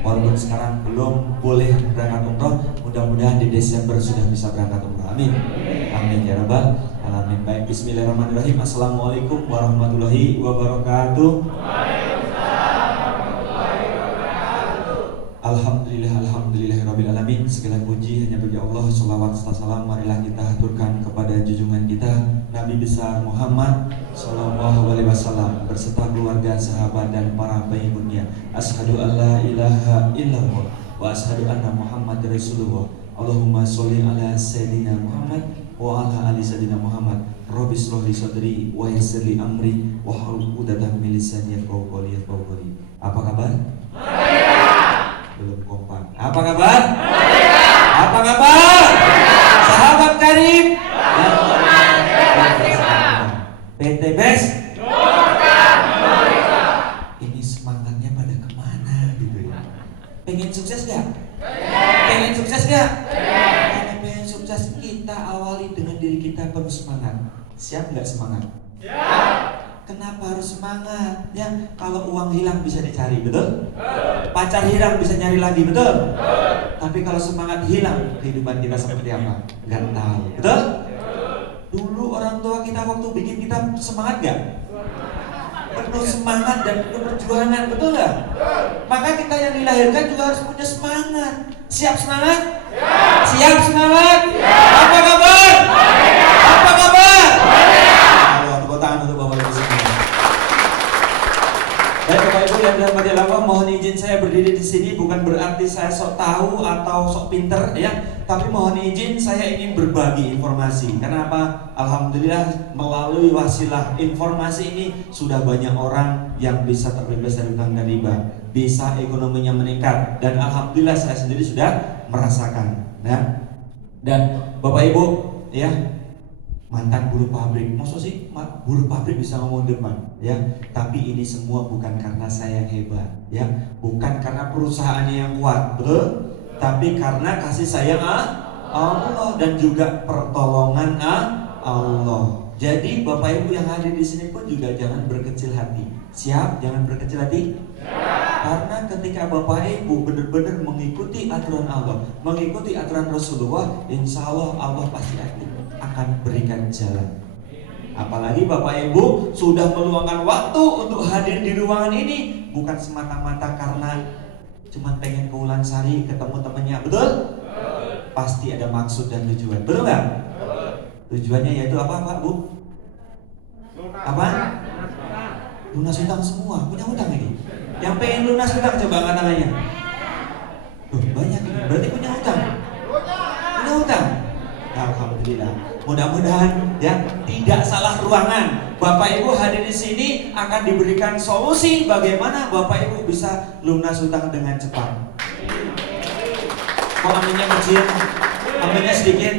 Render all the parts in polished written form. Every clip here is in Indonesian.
Walaupun sekarang belum boleh berangkat umroh, mudah-mudahan di Desember sudah bisa berangkat umroh. Amin. Amin ya rabbal alamin. Baik, bismillahirrahmanirrahim. Assalamualaikum warahmatullahi wabarakatuh. Alhamdulillahirrabbilalamin. Segala puji hanya bagi Allah. Salawat serta salam marilah kita haturkan kepada junjungan kita Nabi besar Muhammad Sallallahu alaihi wasallam berserta keluarga, sahabat dan para pengikutnya. Asyhadu an la ilaha illallah wa asyhadu anna Muhammad Rasulullah. Allahumma sholli ala Sayyidina Muhammad wa ala ali Sayyidina Muhammad. Rabbi shrah li sadri wa yassir li amri wa hlul 'uqdatam min lisani yafqahu qawli. Apa kabar? Belum kompak. Apa kabar? Apa kabar? Sahabat karib PT Best. Ini semangatnya pada kemana gitu ya? Pengen sukses gak? Pengen sukses gak? Kalau pengen sukses, kita awali dengan diri kita penuh semangat. Siap gak semangat? Kenapa harus semangat? Ya, kalau uang hilang bisa dicari, betul? Pacar hilang bisa nyari lagi, betul? Tapi kalau semangat hilang, kehidupan kita seperti apa? Gak tahu, betul? Dulu orang tua kita waktu bikin kita semangat gak? Penuh semangat dan penuh perjuangan, betul gak? Maka kita yang dilahirkan juga harus punya semangat. Siap semangat? Siap semangat? Apa kabar? Apa kabar? Halo, tepuk tangan untuk Bapak Ibu semua. Baik Bapak Ibu yang dirahmati Allah, mohon izin saya berdiri di sini bukan berarti saya sok tahu atau sok pinter ya, tapi mohon izin saya ingin berbagi informasi. Kenapa? Alhamdulillah melalui wasilah informasi ini sudah banyak orang yang bisa terbebas dari hutang dan riba, bisa ekonominya meningkat, dan alhamdulillah saya sendiri sudah merasakan. Nah, dan Bapak Ibu ya, mantan buruh pabrik, maksud sih buruh pabrik bisa ngomong depan ya, tapi ini semua bukan karena saya yang hebat ya, bukan karena perusahaannya yang kuat, betul, tapi karena kasih sayang Allah dan juga pertolongan Allah. Jadi Bapak Ibu yang hadir di sini pun juga jangan berkecil hati. Siap? Jangan berkecil hati. Karena ketika Bapak Ibu benar-benar mengikuti aturan Allah, mengikuti aturan Rasulullah, insya Allah Allah pasti akan berikan jalan. Apalagi Bapak Ibu sudah meluangkan waktu untuk hadir di ruangan ini, bukan semata-mata karena cuma pengen ke Ulansari ketemu temannya, betul? Pasti ada maksud dan tujuan, betul nggak? Tujuannya yaitu apa Pak Bu? Apa? Lunas hutang semua, punya hutang ini. Yang pengen lunas hutang coba angkat tangannya. Banyak ini, berarti punya hutang. Punya hutang. Alhamdulillah. Mudah-mudahan ya tidak salah ruangan. Bapak Ibu hadir di sini akan diberikan solusi bagaimana Bapak Ibu bisa lunas hutang dengan cepat. Kok aminnya kecil? Aminnya sedikit?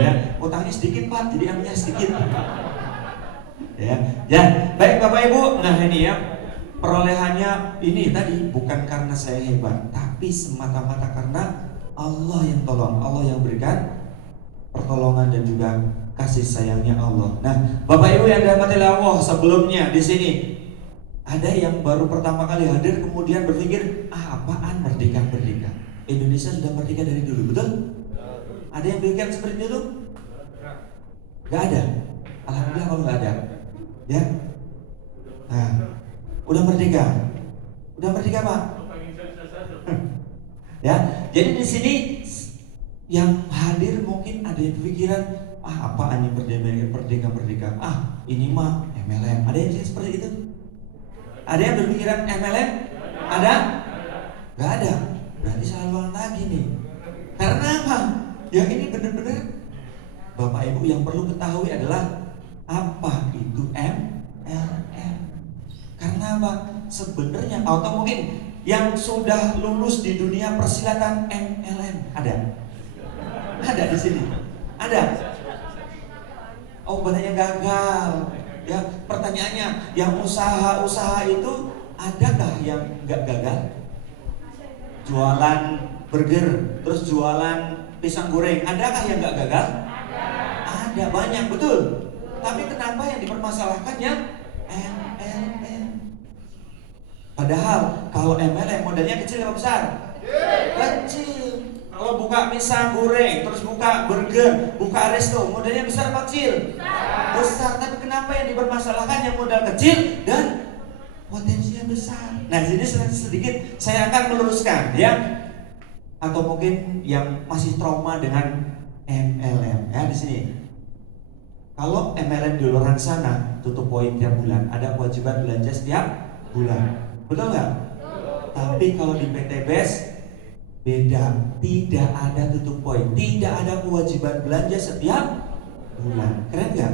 Ya, utangnya sedikit Pak, jadi aminnya sedikit. Ya, baik Bapak Ibu. Nah ini ya, perolehannya ini tadi bukan karena saya hebat, tapi semata-mata karena Allah yang tolong, Allah yang berikan pertolongan dan juga kasih sayangnya Allah. Nah, Bapak Ibu yang dirahmati Allah, sebelumnya di sini ada yang baru pertama kali hadir kemudian berpikir, apaan merdeka? Indonesia sudah merdeka dari dulu, betul? Ada yang berpikir seperti itu? Gak ada. Alhamdulillah kalau gak ada. Ya. Nah, udah merdeka. Udah merdeka Pak. Ya, jadi di sini yang hadir mungkin ada yang berpikiran, apaan yang merdeka? Ini mah MLM. Ada yang seperti itu? Ada yang berpikiran MLM? Ada? Gak ada. Berarti salah ulang lagi nih. Karena apa? Yang ini benar-benar Bapak Ibu yang perlu ketahui adalah apa itu MLM. Karena apa? Sebenarnya atau mungkin yang sudah lulus di dunia persilatan MLM ada? Ada di sini? Ada? Oh, banyak yang gagal. Ya, pertanyaannya, yang usaha itu adakah yang nggak gagal? Jualan burger, terus jualan pisang goreng, adakah yang nggak gagal? Ada, banyak, betul. Tapi kenapa yang dipermasalahkan yang MLM? Padahal kalau MLM modalnya kecil apa besar? Kecil. Kalau buka pisang goreng, terus buka burger, buka resto, modalnya besar apa kecil? Besar. Tapi kenapa yang dipermasalahkan yang modal kecil dan potensinya besar? Nah, jadi sedikit saya akan meluruskan ya. Atau mungkin yang masih trauma dengan MLM ya di sini. Kalau MLM di luar sana tutup poin tiap bulan, ada kewajiban belanja setiap bulan. Betul nggak? Tapi kalau di PT BES beda, tidak ada tutup poin, tidak ada kewajiban belanja setiap bulan. Keren nggak?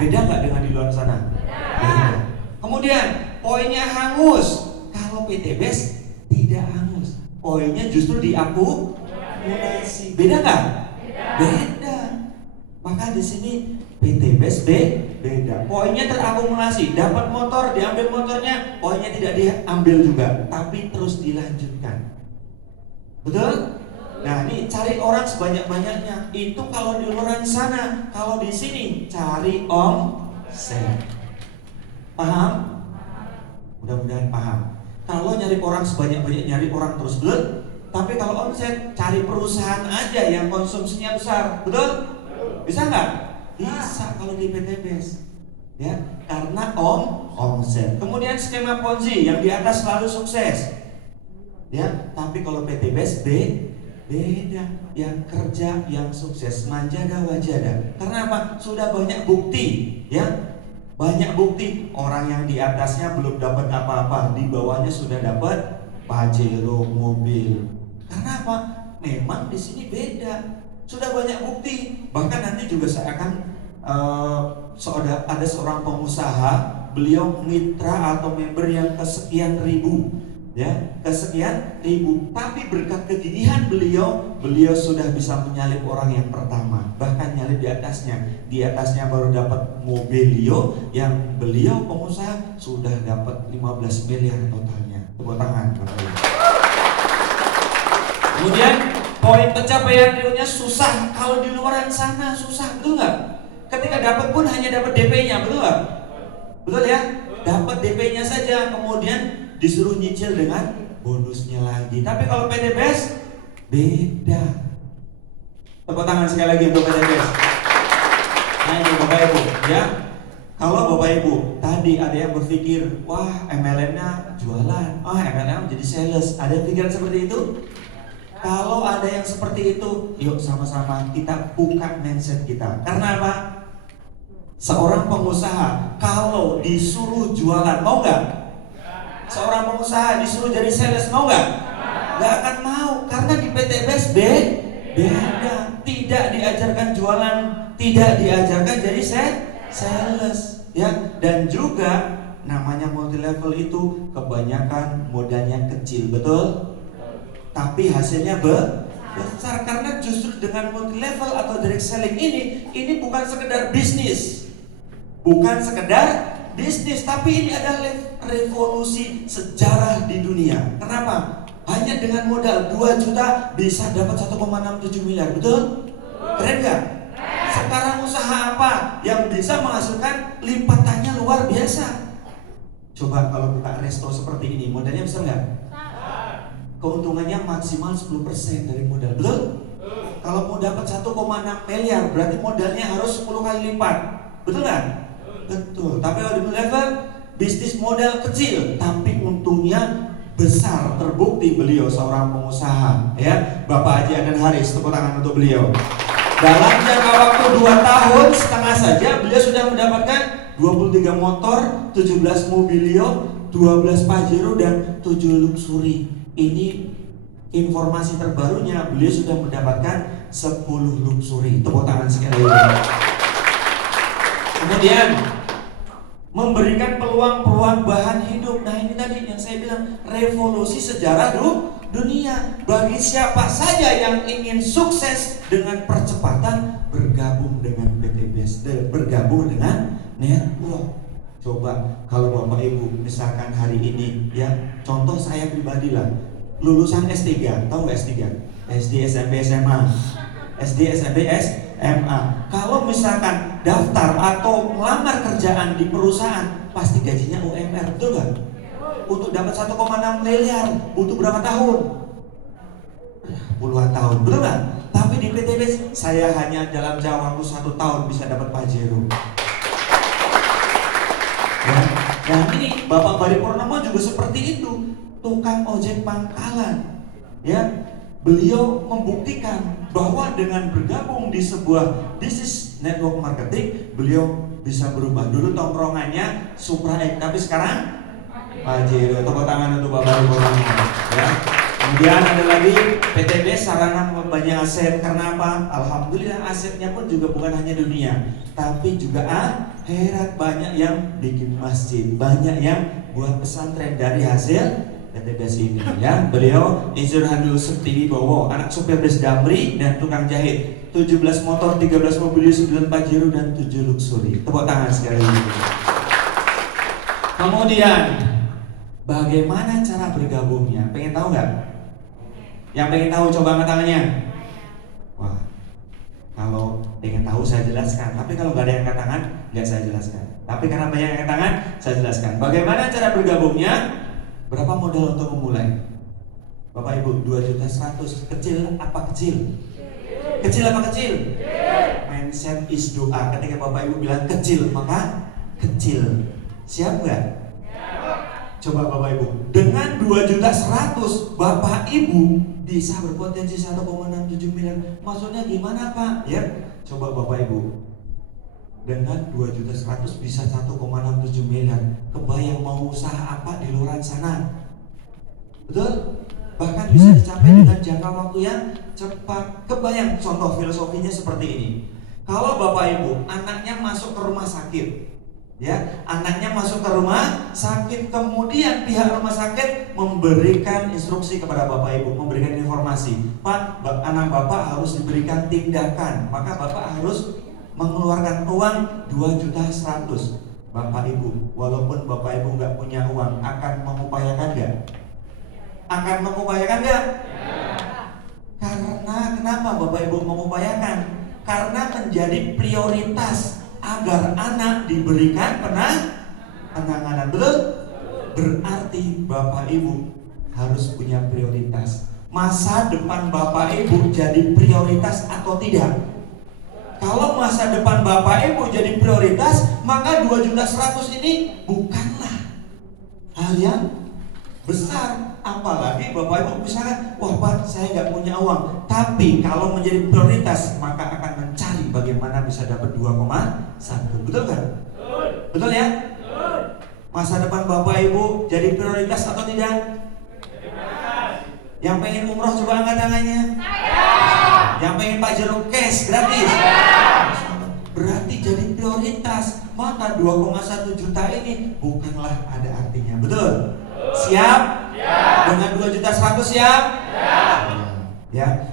Beda nggak dengan di luar sana? Beda. Kemudian poinnya hangus. Kalau PT BES tidak hangus, poinnya justru diakumulasi. Beda nggak? Beda. Maka di sini PT BES beda. Poinnya terakumulasi. Dapat motor, diambil motornya, poinnya tidak diambil juga, tapi terus dilanjutkan. Betul? Nah, ini cari orang sebanyak-banyaknya. Itu kalau di luar sana. Kalau di sini cari omset. Paham? Mudah-mudahan paham. Kalau nyari orang sebanyak-banyaknya, nyari orang terus, betul? Tapi kalau omset, cari perusahaan aja yang konsumsinya besar. Betul? Bisa nggak? Bisa kalau di PT BES. Ya, karena omset. Kemudian skema Ponzi yang di atas selalu sukses. Ya, tapi kalau PT BES beda. Yang kerja, yang sukses, manjada wajada. Karena apa? Sudah banyak bukti, ya. Banyak bukti orang yang di atasnya belum dapat apa-apa, di bawahnya sudah dapat Pajero, mobil. Karena apa? Memang di sini beda. Sudah banyak bukti. Bahkan nanti juga saya akan ada seorang pengusaha, beliau mitra atau member yang kesekian ribu, ya, kesekian ribu. Tapi berkat kegigihan beliau sudah bisa menyalip orang yang pertama, bahkan nyalip di atasnya baru dapat mobilio, yang beliau pengusaha sudah dapat 15 miliar totalnya. Tepuk tangan. Kemudian poin pencapaian realnya susah. Kalau di luaran sana susah, betul nggak? Ketika dapat pun hanya dapat DP-nya, betul nggak? Betul ya? Dapat DP-nya saja, kemudian disuruh nyicil dengan bonusnya lagi. Tapi kalau PT BES beda. Tepuk tangan sekali lagi untuk PT BES. Nah ini Bapak Ibu, ya. Kalau Bapak Ibu tadi ada yang berpikir, wah MLM-nya jualan, MLM jadi sales. Ada yang pikiran seperti itu? Kalau ada yang seperti itu, yuk sama-sama kita buka mindset kita. Karena apa? Seorang pengusaha kalau disuruh jualan, mau nggak? Seorang pengusaha disuruh jadi sales, mau nggak? Nggak akan mau, karena di PT BES beda. Tidak diajarkan jualan, tidak diajarkan jadi sales, ya. Dan juga namanya multi level itu kebanyakan modalnya kecil, betul? Tapi hasilnya besar, karena justru dengan multi level atau direct selling ini bukan sekedar bisnis. Bukan sekedar bisnis, tapi ini adalah revolusi sejarah di dunia. Kenapa? Hanya dengan modal 2 juta bisa dapat 1,67 miliar, betul? Keren gak? Sekarang usaha apa yang bisa menghasilkan lipatannya luar biasa? Coba kalau buka resto seperti ini, modalnya besar gak? Keuntungannya maksimal 10% dari modal, betul? Kalau mau dapat 1,6 miliar berarti modalnya harus 10 kali lipat, betul gak? Betul. Tapi kalau di level bisnis modal kecil tapi untungnya besar. Terbukti beliau seorang pengusaha, ya, Bapak Haji Adan Haris. Tepuk tangan untuk beliau. Dalam jangka waktu 2 tahun setengah saja beliau sudah mendapatkan 23 motor, 17 mobilio, 12 Pajero dan 7 luxury. Ini informasi terbarunya, beliau sudah mendapatkan 10 luxury. Tepuk tangan sekali lagi. Kemudian memberikan peluang-peluang bahan hidup. Nah ini tadi yang saya bilang, revolusi sejarah dunia. Bagi siapa saja yang ingin sukses dengan percepatan, bergabung dengan PT BES, bergabung dengan network. Coba kalau Bapak Ibu misalkan hari ini, ya, contoh saya pribadi lah, lulusan S3, tahu nggak S3? SD, SMP, SMA, SD, SMP, SMA. Kalau misalkan daftar atau melamar kerjaan di perusahaan, pasti gajinya UMR, betul nggak? untuk dapat 1,6 miliar butuh berapa tahun? Puluhan tahun, betul nggak? Tapi di PTB saya hanya dalam jangka waktu 1 tahun bisa dapat Pajero. Ya, nah ini Bapak Bari Purnomo juga seperti itu, tukang ojek pangkalan. Ya, beliau membuktikan bahwa dengan bergabung di sebuah bisnis network marketing, beliau bisa berubah. Dulu tongkrongannya Supra X, tapi sekarang Pajero. Tepuk tangan untuk Bapak Bari Purnomo. Ya. Kemudian ada lagi PTB sarana banyak aset. Karena apa? Alhamdulillah asetnya pun juga bukan hanya dunia, tapi juga akhirat. Banyak yang bikin masjid, banyak yang buat pesantren dari hasil PTB sini. Ya, beliau Insinyur Handul Sekti Wibowo, anak supir bus Damri dan tukang jahit. 17 motor, 13 mobil, 9 Pajero dan 7 luxury. Tepuk tangan sekali lagi. Kemudian bagaimana cara bergabungnya? Pengen tahu nggak? Yang pengen tahu coba angkat tangannya. Wah, kalau pengen tahu saya jelaskan. Tapi kalau nggak ada yang angkat tangan, nggak saya jelaskan. Tapi karena banyak yang angkat tangan, saya jelaskan. Bagaimana cara bergabungnya? Berapa modal untuk memulai? Bapak Ibu, 2.100.000. Kecil apa kecil? Kecil apa kecil? Mindset is doa. Ketika Bapak Ibu bilang kecil, maka kecil. Siap nggak? Coba Bapak Ibu, dengan 2.100.000 Bapak Ibu bisa berpotensi 1,67 miliar. Maksudnya gimana Pak? Ya, coba Bapak Ibu, dengan 2.100.000 bisa 1,67 miliar. Kebayang mau usaha apa di luar sana? Betul? Bahkan bisa dicapai dengan jangka waktu yang cepat. Kebayang, contoh filosofinya seperti ini. Kalau Bapak Ibu anaknya masuk ke rumah sakit, ya, anaknya masuk ke rumah sakit, kemudian pihak rumah sakit memberikan instruksi kepada Bapak Ibu, memberikan informasi, Pak, anak Bapak harus diberikan tindakan, maka Bapak harus mengeluarkan uang 2.100.000. Bapak Ibu, walaupun Bapak Ibu nggak punya uang, akan mengupayakan nggak? Akan mengupayakan nggak? Karena kenapa Bapak Ibu mengupayakan? Karena menjadi prioritas agar anak diberikan penanganan. Betul? Berarti Bapak Ibu harus punya prioritas. Masa depan Bapak Ibu jadi prioritas atau tidak? Kalau masa depan Bapak Ibu jadi prioritas, maka 2.100.000 ini bukanlah hal yang besar. Apalagi Bapak Ibu misalkan, wah Pak, saya nggak punya uang. Tapi kalau menjadi prioritas, maka akan mencari bagaimana bisa dapat 2,1. Betul kan? Betul ya? Masa depan Bapak Ibu jadi prioritas atau tidak? Yang pengen umroh coba angkat tangannya. Yang pengen Pajero cash gratis. Berarti jadi prioritas. Maka 2,1 juta ini bukanlah ada artinya. Betul? Siap? Dengan 2.100.000 siap? Ya.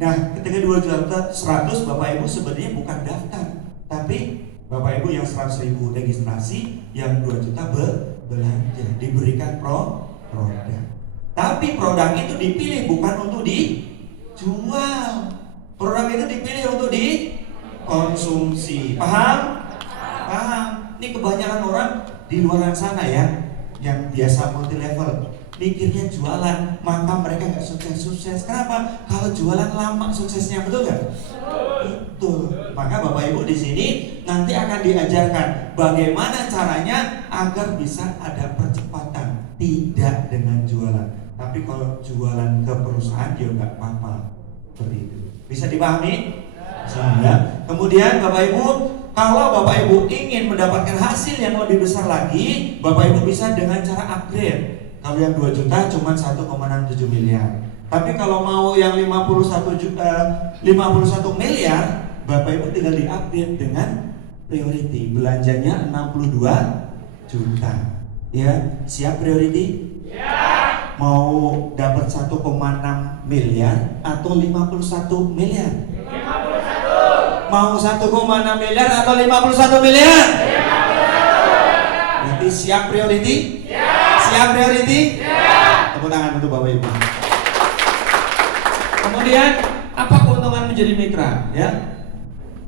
Nah, ketika 2.100.000 Bapak Ibu sebenarnya bukan daftar, tapi Bapak Ibu yang 100.000 registrasi, yang 2 juta belanja, diberikan produk. Tapi produk itu dipilih bukan untuk dijual. Produk itu dipilih untuk dikonsumsi. Paham? Paham. Ini kebanyakan orang di luar sana ya, yang biasa multi level, mikirnya jualan, maka mereka nggak sukses. Kenapa? Kalau jualan lama suksesnya, betul nggak? Betul. Maka Bapak Ibu di sini nanti akan diajarkan bagaimana caranya agar bisa ada percepatan, tidak dengan jualan. Tapi kalau jualan ke perusahaan ya nggak apa-apa. Seperti itu. Bisa dipahami? Ya. Kemudian Bapak Ibu, kalau Bapak Ibu ingin mendapatkan hasil yang lebih besar lagi, Bapak Ibu bisa dengan cara upgrade. Kalau yang 2 juta cuma 1,67 miliar. Tapi kalau mau yang 51 miliar, Bapak Ibu tinggal di-upgrade dengan priority. Belanjanya 62 juta. Ya, siap priority? Ya. Mau dapat 1,6 miliar atau 51 miliar? 51. Mau 1,6 miliar atau 51 miliar? 51. Nanti siap priority? Ya. Siap priority? Ya. Tepuk tangan untuk Bapak Ibu. Kemudian apa keuntungan menjadi mitra? Ya,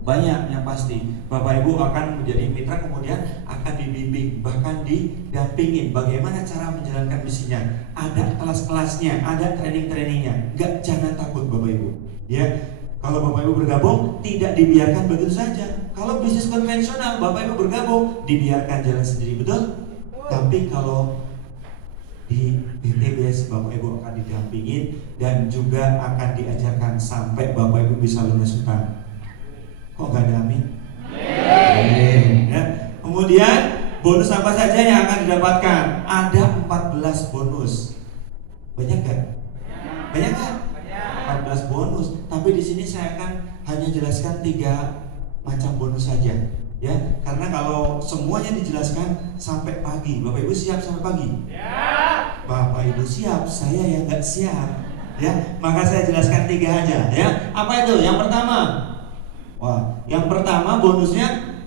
Banyak yang pasti. Bapak Ibu akan menjadi mitra, kemudian akan dibimbing, bahkan didampingin bagaimana cara menjalankan misinya. Ada kelas-kelasnya, ada training-trainingnya. Jangan takut Bapak Ibu. Ya, kalau Bapak Ibu bergabung tidak dibiarkan begitu saja. Kalau bisnis konvensional Bapak Ibu bergabung dibiarkan jalan sendiri, betul? Tapi kalau di BTBS Bapak Ibu akan didampingin dan juga akan diajarkan sampai Bapak Ibu bisa lunas hutang. Kok gak ada amin? Ya. Kemudian bonus apa saja yang akan didapatkan? Ada 14 bonus. Banyak gak? Banyak gak? 14 bonus. Tapi di sini saya akan hanya jelaskan 3 macam bonus saja. Ya, karena kalau semuanya dijelaskan sampai pagi. Bapak Ibu siap sampai pagi? Ya. Bapak Ibu siap, saya yang nggak siap. Ya, maka saya jelaskan 3 aja. Ya, apa itu? Yang pertama, yang pertama bonusnya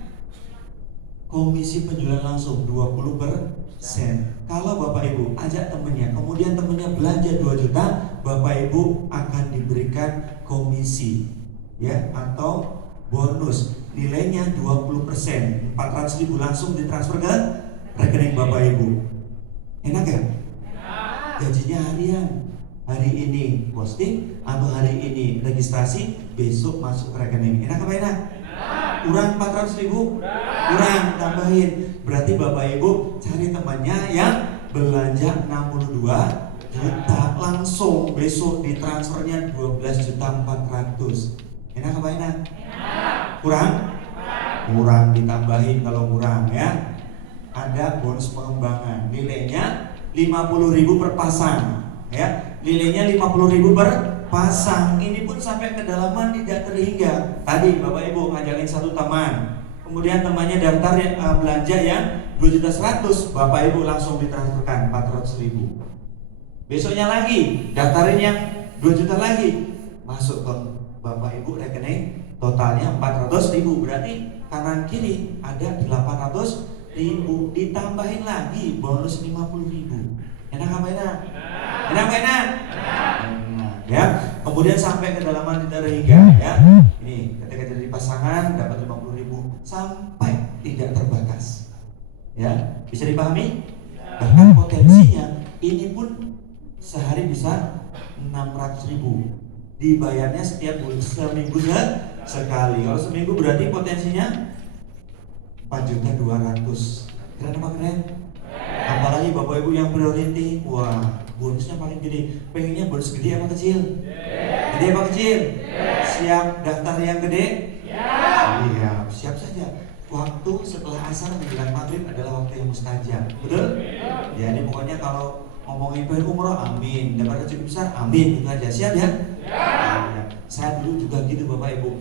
komisi penjualan langsung 20%. Kalau Bapak Ibu ajak temennya, kemudian temennya belanja 2 juta, Bapak Ibu akan diberikan komisi, ya, atau bonus nilainya 20%, 400.000 langsung ditransfer ke rekening Bapak Ibu. Enak ya? Gajinya harian, hari ini posting atau hari ini registrasi, besok masuk ke rekening. Enak apa enak? Kurang 400.000? Kurang, tambahin. Berarti Bapak Ibu cari temannya yang belanja 62 juta, langsung besok ditransfernya 12.400.000. Enak apa enak? Kurang? Kurang, ditambahin kalau kurang, ya. Ada bonus pengembangan, nilainya 50.000 per pasang, ya. Nilainya 50.000 per pasang. Ini pun sampai kedalaman tidak terhingga. Tadi Bapak Ibu ngajalin satu teman, kemudian temannya daftar belanja yang 2.100.000, Bapak Ibu langsung ditransferkan 400.000. Besoknya lagi daftarin yang 2 juta lagi, masuk ke Bapak Ibu rekening, totalnya 400.000. Berarti kanan kiri ada 800.000, ditambahin lagi bonus 50.000. Enak apa enak? Enak apa enak? Enak, ya. Kemudian sampai kedalaman tidak terhingga, ya. Ini ketika jadi pasangan dapat 50.000 sampai tidak terbatas. Ya, bisa dipahami? Bahkan potensinya ini pun sehari bisa 600.000. Dibayarnya setiap seminggu sekali. Kalau seminggu berarti potensinya 4.200.000. Keren apa keren? Apalagi Bapak Ibu yang priority, wah, bonusnya paling gede. Pengennya bonus gede apa kecil? Gede apa kecil? Siap daftar yang gede? Iya, siap saja. Waktu setelah asar menjelang maghrib adalah waktu yang mustajab. Betul? Ya, ini pokoknya kalau ngomongin pengen umroh, amin. Dapat rezeki besar, amin. Itu aja. Siap ya? Ya. Saya dulu juga gitu Bapak Ibu.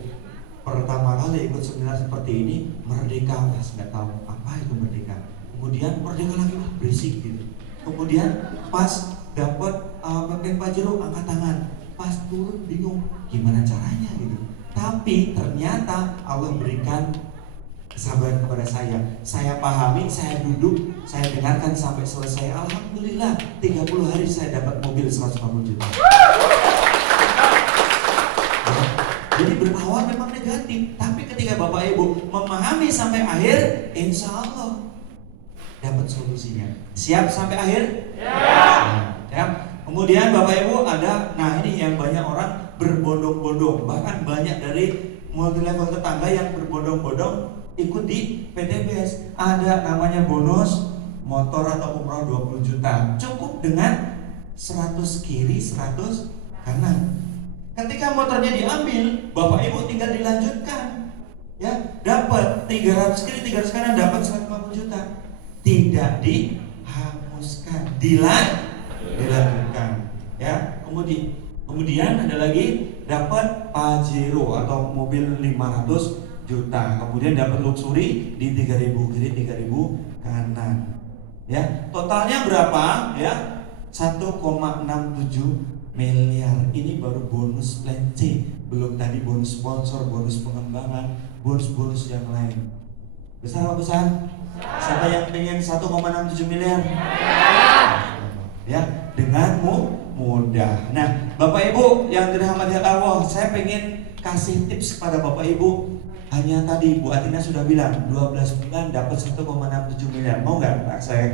Pertama kali ikut seminar seperti ini, merdeka, nggak tahu apa itu merdeka. Kemudian merdeka lagi, berisik gitu. Kemudian pas dapat pemimpin pajero, angkat tangan. Pas turun bingung, gimana caranya gitu. Tapi ternyata Allah berikan kesabaran kepada saya. Saya pahami, saya duduk, saya dengarkan sampai selesai. Alhamdulillah, 30 hari saya dapat mobil 150 juta. Jadi berawal memang negatif, tapi ketika Bapak Ibu memahami sampai akhir, insya Allah dapat solusinya. Siap sampai akhir? Ya. Kemudian Bapak Ibu ada, nah ini yang banyak orang berbondong-bondong, bahkan banyak dari multi level tetangga yang berbondong-bondong ikut di PTBS. Ada namanya bonus motor atau umroh 20 juta. Cukup dengan 100 kiri, 100 kanan. Ketika motornya diambil, Bapak Ibu tinggal dilanjutkan. Ya, dapat 300 kiri, 300 kanan, dapat 150 juta. Tidak dihanguskan, dilanjutkan. Ya, kemudian ada lagi dapat Pajero atau mobil 500 juta. Kemudian dapat luxury di 3.000 kiri, 3.000 kanan. Ya, totalnya berapa? Ya, 1,67 miliar. Ini baru bonus plan C, belum tadi bonus sponsor, bonus pengembangan, bonus-bonus yang lain. Besar apa besar? Siapa yang pengen 1,67 miliar? Ya, dengan mudah. Nah, Bapak Ibu yang dirahmati Allah, saya pengen kasih tips kepada Bapak Ibu. Hanya tadi Bu Atina sudah bilang 12 bulan dapat 1,67 miliar. Mau nggak Pak saya